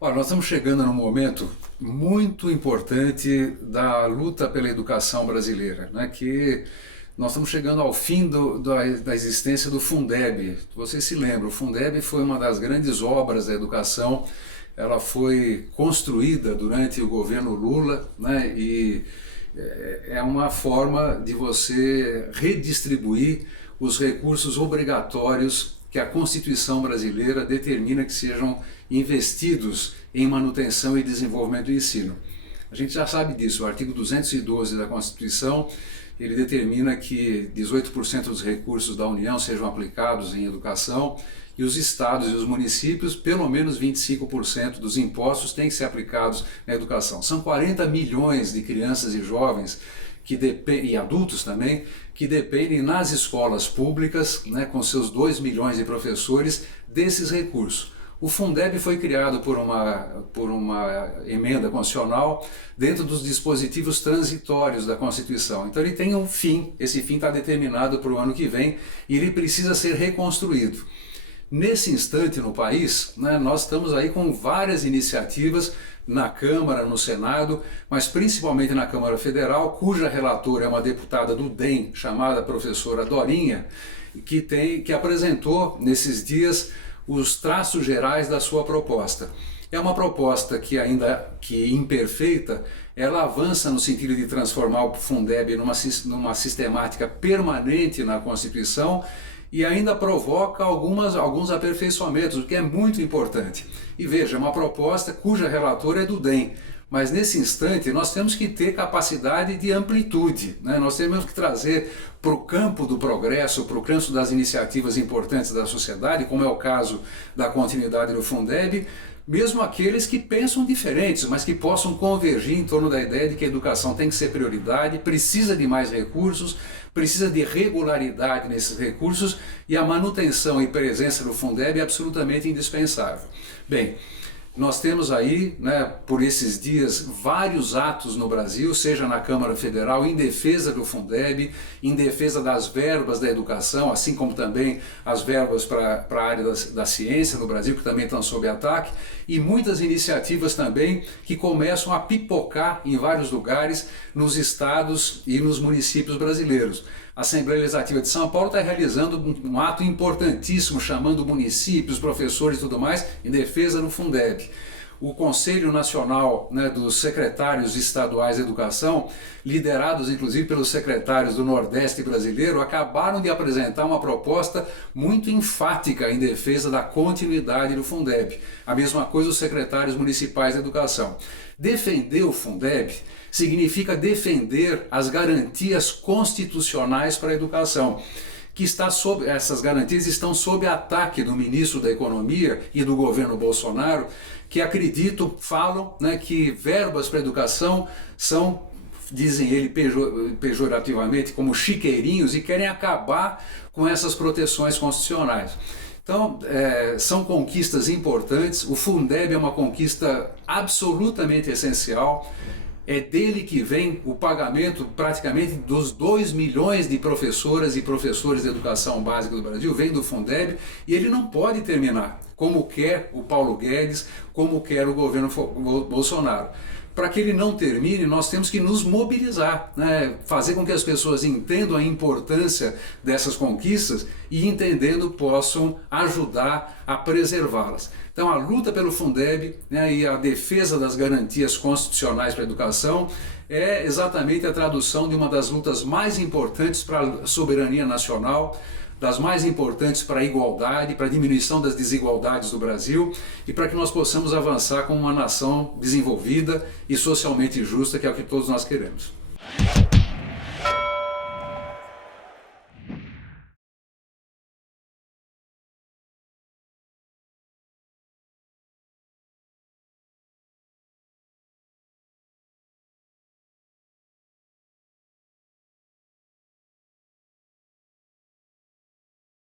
Olha, nós estamos chegando num momento muito importante da luta pela educação brasileira, né? Que nós estamos chegando ao fim da existência do Fundeb. Você se lembra, o Fundeb foi uma das grandes obras da educação. Ela foi construída durante o governo Lula, né? E é uma forma de você redistribuir os recursos obrigatórios que a Constituição brasileira determina que sejam investidos em manutenção e desenvolvimento do ensino. A gente já sabe disso, o artigo 212 da Constituição, ele determina que 18% dos recursos da União sejam aplicados em educação e os estados e os municípios, pelo menos 25% dos impostos têm que ser aplicados na educação. São 40 milhões de crianças e jovens e adultos também, que dependem nas escolas públicas, né, com seus 2 milhões de professores, desses recursos. O Fundeb foi criado por uma emenda constitucional dentro dos dispositivos transitórios da Constituição. Então ele tem um fim, esse fim está determinado para o ano que vem e ele precisa ser reconstruído. Nesse instante no país, né, nós estamos aí com várias iniciativas na Câmara, no Senado, mas principalmente na Câmara Federal, cuja relatora é uma deputada do DEM, chamada professora Dorinha, que apresentou nesses dias os traços gerais da sua proposta. É uma proposta que ainda que imperfeita, ela avança no sentido de transformar o Fundeb numa sistemática permanente na Constituição e ainda provoca alguns aperfeiçoamentos, o que é muito importante. E veja, é uma proposta cuja relatora é do DEM, mas nesse instante nós temos que ter capacidade de amplitude, né? Nós temos que trazer para o campo do progresso, para o campo das iniciativas importantes da sociedade, como é o caso da continuidade do Fundeb, mesmo aqueles que pensam diferentes, mas que possam convergir em torno da ideia de que a educação tem que ser prioridade, precisa de mais recursos, precisa de regularidade nesses recursos e a manutenção e presença do Fundeb é absolutamente indispensável. Bem, nós temos aí, né, por esses dias, vários atos no Brasil, seja na Câmara Federal, em defesa do Fundeb, em defesa das verbas da educação, assim como também as verbas para a área da ciência no Brasil, que também estão sob ataque, e muitas iniciativas também que começam a pipocar em vários lugares nos estados e nos municípios brasileiros. A Assembleia Legislativa de São Paulo está realizando um ato importantíssimo, chamando municípios, professores e tudo mais, em defesa do Fundeb. O Conselho Nacional, né, dos Secretários Estaduais de Educação, liderados inclusive pelos secretários do Nordeste brasileiro, acabaram de apresentar uma proposta muito enfática em defesa da continuidade do Fundeb. A mesma coisa os secretários municipais de educação. Defender o Fundeb significa defender as garantias constitucionais para a educação, que essas garantias estão sob ataque do ministro da Economia e do governo Bolsonaro, que falam, né, que verbas para a educação são, dizem ele pejorativamente, como chiqueirinhos e querem acabar com essas proteções constitucionais. Então, são conquistas importantes, o Fundeb é uma conquista absolutamente essencial. É dele que vem o pagamento praticamente dos 2 milhões de professoras e professores de educação básica do Brasil, vem do Fundeb e ele não pode terminar, como quer o Paulo Guedes, como quer o governo Bolsonaro. Para que ele não termine, nós temos que nos mobilizar, né? Fazer com que as pessoas entendam a importância dessas conquistas e, entendendo, possam ajudar a preservá-las. Então, a luta pelo Fundeb, né, e a defesa das garantias constitucionais para a educação é exatamente a tradução de uma das lutas mais importantes para a soberania nacional, das mais importantes para a igualdade, para a diminuição das desigualdades do Brasil e para que nós possamos avançar como uma nação desenvolvida e socialmente justa, que é o que todos nós queremos.